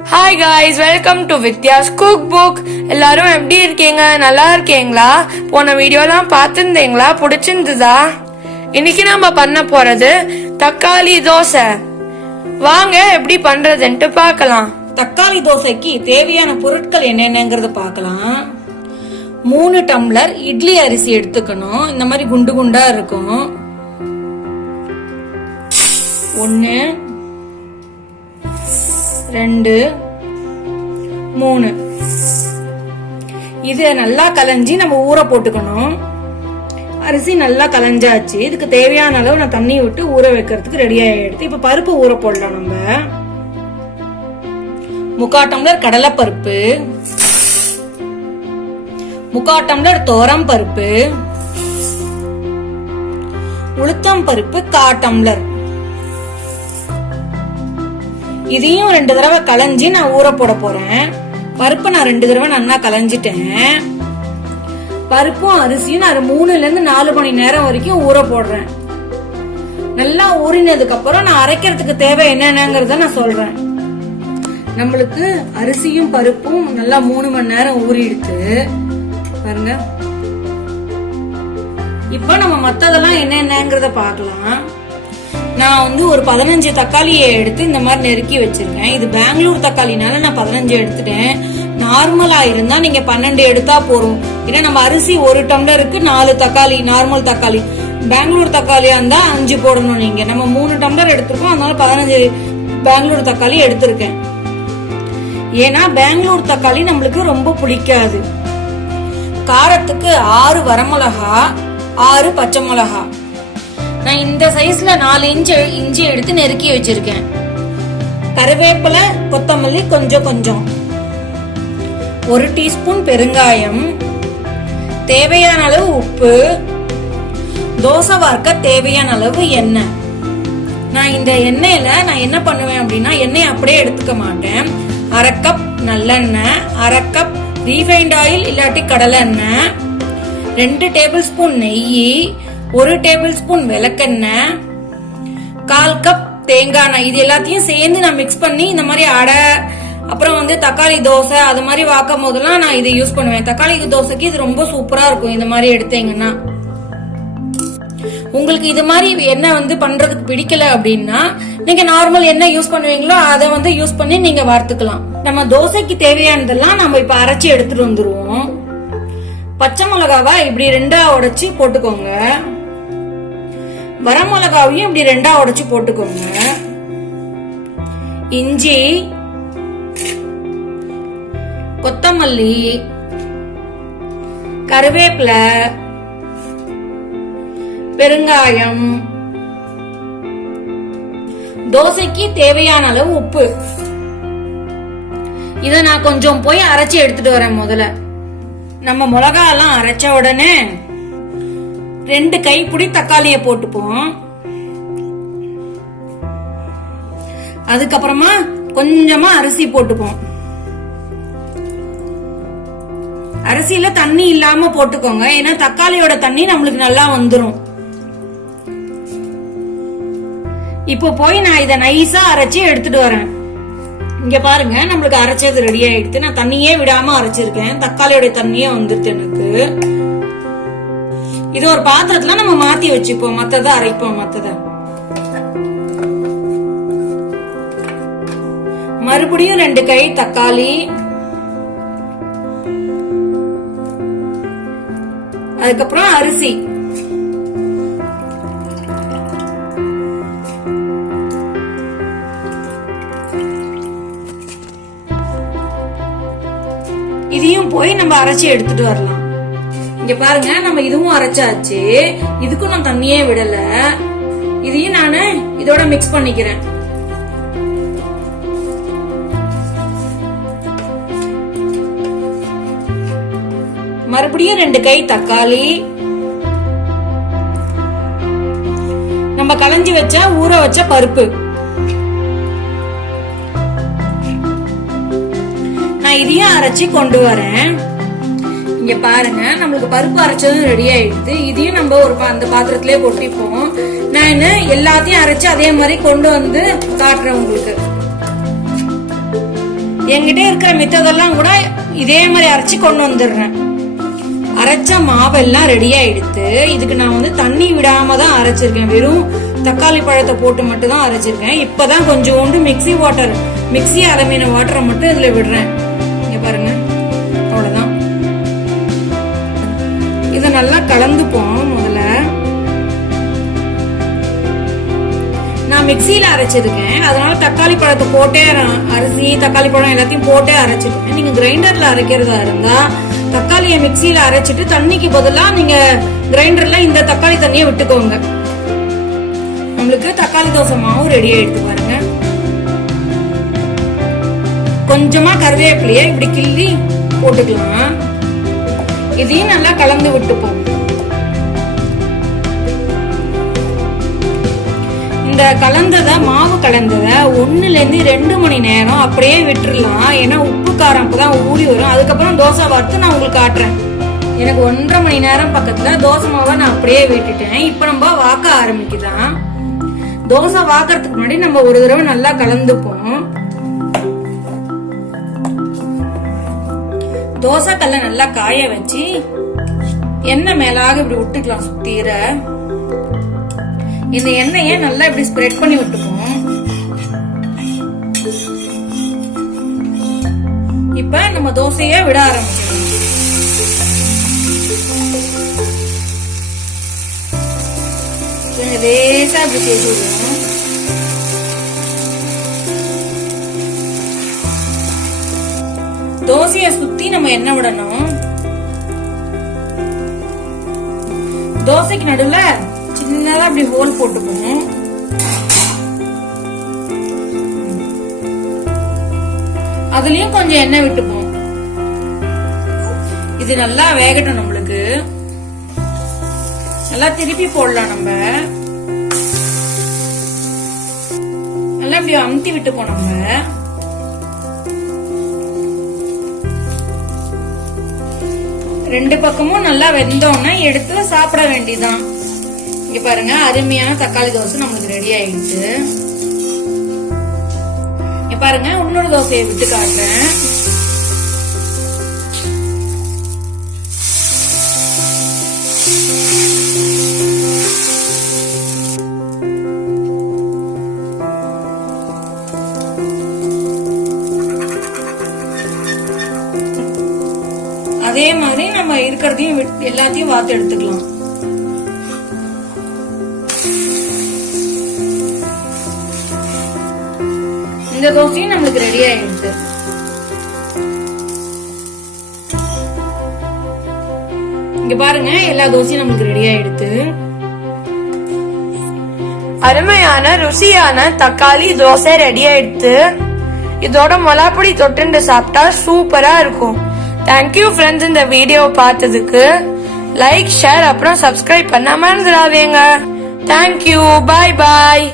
Hi guys, welcome to Vidya's cook book. எல்லாரும் எப்படி இருக்கீங்க? நல்லா இருக்கீங்களா? போன வீடியோலாம் பார்த்துருந்தீங்களா? பிடிச்சிருந்ததா? இன்னைக்கு நம்ம பண்ண போறது தக்காளி தோசை. வாங்க எப்படி பண்றதுன்ட்டு பார்க்கலாம். தக்காளி தோசைக்கு தேவையான பொருட்கள் என்னென்னங்கறத பார்க்கலாம். 3 டம்ளர் இட்லி அரிசி எடுத்துக்கணும். இந்த மாதிரி குண்டு குண்டா இருக்கும். 1 2 3. இது நல்லா கலஞ்சி நம்ம ஊற போட்டுக்கணும். அரிசி நல்லா கலஞ்சாச்சு. இதுக்கு தேவையான அளவு நான் தண்ணி விட்டு ஊற வைக்கிறதுக்கு ரெடி ஆயிடுது. இப்ப பருப்பு ஊற போடலாம். நம்ம 3/4 டம்ளர் கடலைப்பருப்பு, 3/4 டம்ளர் தோரம் பருப்பு, உளுத்தம் பருப்பு 1/4 டம்ளர். இதையும் 2 தடவை கலஞ்சி நான் ஊற போட போறேன். பருப்பு நான் 2 தடவை நல்லா கலஞ்சிட்டேன். பருப்பும் அரிசியும் நான் 3ல இருந்து 4 மணி நேரம் வரைக்கும் ஊற போடுறேன். நல்லா ஊறினதுக்கு அப்புறம் நான் அரைக்கிறதுக்கு தேவை என்னென்னங்கறத நான் சொல்றேன். நம்மளுக்கு அரிசியும் பருப்பும் நல்லா 3 மணி நேரம் ஊறிடுச்சு பாருங்க. இப்ப நம்ம மத்ததெல்லாம் என்னென்னங்கறத பார்க்கலாம். நான் ஒரு 15 தக்காளியை எடுத்து இந்த மாதிரி நெருக்கி வச்சிருக்கேன். இது பெங்களூர் தக்காளினால நான் 15 எடுத்துட்டேன். நார்மலா இருந்தா நீங்க 12 எடுத்தா போறோம். ஏன்னா நம்ம அரிசி 1 டம்ளருக்கு 4 தக்காளி நார்மல் தக்காளி. பெங்களூர் தக்காளியா இருந்தா 5 போடணும் நீங்க. நம்ம 3 டம்ளர் எடுத்துருக்கோம், அதனால 15 பெங்களூர் தக்காளி எடுத்திருக்கேன். ஏன்னா பெங்களூர் தக்காளி நம்மளுக்கு ரொம்ப பிடிக்காது. காரத்துக்கு 6 வரமிளகா, 6 பச்சை மிளகா. நான் இந்த சைஸ்ல 4 இஞ்சி எடுத்து நெருக்கி வச்சிருக்கேன். கருவேப்பிலை, கொத்தமல்லி கொஞ்சம் கொஞ்சம், 1 டீஸ்பூன் பெருங்காயம், தேவையான அளவு உப்பு, தோசை வார்க்க தேவையான அளவு எண்ணெய். நான் இந்த எண்ணெயில நான் என்ன பண்ணுவேன் அப்படின்னா, எண்ணெய் அப்படியே எடுத்துக்க மாட்டேன். 1/2 கப் நல்லெண்ணெய், 1/2 கப் ரீஃபைண்ட் ஆயில் இல்லாட்டி கடலை எண்ணெய், 2 டேபிள் ஸ்பூன் நெய், 1 டேபிள் ஸ்பூன் விளக்கெண்ணெய், 1/4 கப் தேங்காய் எண்ணெய். இது எல்லாத்தையும் சேர்ந்து நான் மிக்ஸ் பண்ணி இந்த மாதிரி அடை, அப்புறம் தக்காளி தோசை அது மாதிரி வாக்கும் போதெல்லாம் நான் இதை யூஸ் பண்ணுவேன். தக்காளி தோசைக்கு இது ரொம்ப சூப்பரா இருக்கும். இந்த மாதிரி எடுத்தீங்கன்னா உங்களுக்கு இது மாதிரி எண்ணெய் பண்றதுக்கு பிடிக்கல அப்படின்னா நீங்க நார்மல் என்ன யூஸ் பண்ணுவீங்களோ அதை யூஸ் பண்ணி நீங்க வறுத்துக்கலாம். நம்ம தோசைக்கு தேவையானதெல்லாம் நம்ம இப்ப அரைச்சி எடுத்துட்டு வந்துருவோம். பச்சை மிளகாவை இப்படி 2ஆ உடைச்சு போட்டுக்கோங்க. வர மிளகாவையும் இப்படி 2ஆ உடைச்சு போட்டுக்கோங்க. இஞ்சி, கொத்தமல்லி, கருவேப்பிலை, பெருங்காயம், தோசைக்கு தேவையான அளவு உப்பு. இத நான் கொஞ்சம் போய் அரைச்சி எடுத்துட்டு வரேன். முதல்ல நம்ம மிளகா எல்லாம் அரைச்ச உடனே 2 கைப்பிடி தக்காளிய போட்டுப்போம். அதுக்கப்புறமா கொஞ்சமா அரிசி போட்டுப்போம். அரிசியில தண்ணி இல்லாம போட்டுக்கோங்க, ஏன்னா தக்காளியோட தண்ணி நம்மளுக்கு நல்லா வந்துரும். இப்போ போய் நான் இத நைஸா அரைச்சி எடுத்துட்டு வரேன். இங்க பாருங்க, நம்மளுக்கு அரைச்சது ரெடி ஆயிடுச்சு. நான் தண்ணியே விடாம அரைச்சிருக்கேன். தக்காளியோட தண்ணியே வந்துருச்சு எனக்கு. இது ஒரு பாத்திரத்துல நம்ம மாத்தி வச்சுப்போம். மத்தத அரைப்போம். மறுபடியும் 2 கை தக்காளி, அதுக்கப்புறம் அரிசி. இதையும் போய் நம்ம அரைச்சி எடுத்துட்டு வரலாம். இங்க பாருங்க, நம்ம இதுவும் அரைச்சாச்சு. இதுக்கும் நான் தண்ணியே விடல. இதையும் நானு இதோட மிக்ஸ் பண்ணிக்கிறேன். மறுபடியும் 2 கை தக்காளி, நம்ம கலஞ்சி வச்ச ஊற வச்ச பருப்பு. நான் இதையும் அரைச்சி கொண்டு வரேன். இங்க பாருங்க, நம்மளுக்கு பருப்பு அரைச்சதும் ரெடி ஆயிடுது. இதையும் நம்ம அந்த பாத்திரத்திலே கொட்டிப்போம். நான் எல்லாத்தையும் அரைச்சு அதே மாதிரி கொண்டு வந்து காட்டுறேன் உங்களுக்கு. என்கிட்ட இருக்கிற மித்ததெல்லாம் கூட இதே மாதிரி அரைச்சி கொண்டு வந்துடுறேன். அரைச்ச மாவெல்லாம் ரெடி ஆயிடுத்து. இதுக்கு நான் வந்து தண்ணி விடாம தான் அரைச்சிருக்கேன். வெறும் தக்காளி பழத்தை போட்டு மட்டும் தான் அரைச்சிருக்கேன். இப்பதான் கொஞ்சோண்டு மிக்ஸி அலமின வாட்டரை மட்டும் இதுல விடுறேன். இங்க பாருங்க, அவ்வளவுதான். இத நல்லா கலந்துப்போம். முதல்ல நான் மிக்ஸியில அரைச்சிருக்கேன், அதனால தக்காளி பழத்தை போட்டே அரிசி தக்காளி பழம் எல்லாத்தையும் போட்டே அரைச்சிருக்கேன். நீங்க கிரைண்டர்ல அரைக்கிறதா இருந்தா தக்காளியை மிக்ஸியில அரைச்சிட்டு தண்ணிக்கு பதிலா நீங்க கிரைண்டர்ல இந்த தக்காளி தண்ணியை விட்டுக்கோங்க. நம்மளுக்கு தக்காளி தோசை மாவு ரெடி ஆயிடுது பாருங்க. கொஞ்சமா கருவேப்பிலைய இப்படி கிள்ளி போட்டுக்கலாம். இதையும் நல்லா கலந்து விட்டுப்போம். இந்த மாவு கலந்தத 1 ல இருந்து 2 மணி நேரம் அப்படியே விட்டுறலாம். ஏன்னா உப்பு காரம் அப்பதான் ஊறி வரும். அதுக்கப்புறம் தோசை வறுத்து நான் உங்களுக்கு காட்டுறேன். எனக்கு 1.5 மணி நேரம் பக்கத்துல தோசை மாவை நான் அப்படியே விட்டுட்டேன். இப்ப நம்ம வாக்க ஆரம்பிக்கலாம். தோசை வாக்கறதுக்கு முன்னாடி நம்ம ஒரு தடவை நல்லா கலந்துப்போம். தோசை கல்ல நல்லா காய வச்சு எண்ணெய் மேலாக இப்படி விட்டுக்கலாம். சுத்தீர இந்த எண்ணெயை நல்லா இப்படி ஸ்ப்ரெட் பண்ணி விட்டுப்போம். இப்ப நம்ம தோசைய விட ஆரம்பிச்சிடலாம். லேசா இப்படி தேய்ச்சி விடுவோம். தோசைய சுத்தி நம்ம எண்ணெய் விடணும். தோசைக்கு நடுவுல சின்னதா அப்படி ஹோல் போட்டுப்போம். அதுலயும் கொஞ்சம் எண்ணெய் விட்டுப்போம். இது நல்லா வேகட்டும். நம்மளுக்கு நல்லா திருப்பி போடலாம். நம்ம நல்லா இப்படி அமுத்தி விட்டுப்போம். நம்ம ரெண்டு பக்கமும் நல்லா வெந்தோம்னா எடுத்து சாப்பிட வேண்டியதான். இங்க பாருங்க, அருமையான தக்காளி தோசை நம்மளுக்கு ரெடி ஆயிடுச்சு. இங்க பாருங்க, இன்னொரு தோசையை விட்டு காட்டுறேன். அதே மாதிரி நம்ம இருக்கிறதையும் எல்லாத்தையும் வாத்து எடுத்துக்கலாம். இந்த தோசையும் நம்மளுக்கு ரெடி ஆயிடுச்சு. இங்க பாருங்க, எல்லா தோசையும் நம்மளுக்கு ரெடி ஆயிடுச்சு. அருமையான ருசியான தக்காளி தோசை ரெடி ஆயிடுச்சு. இதோட மொளாப்பொடி தொட்டுண்டு சாப்பிட்டா சூப்பரா இருக்கும். தேங்க்யூ ஃப்ரெண்ட்ஸ், இந்த வீடியோ பார்த்ததுக்கு. லைக், ஷேர் அப்புறம் சப்ஸ்கிரைப் பண்ணாம இருந்துடாதீங்க. தேங்க்யூ, பாய் பாய்.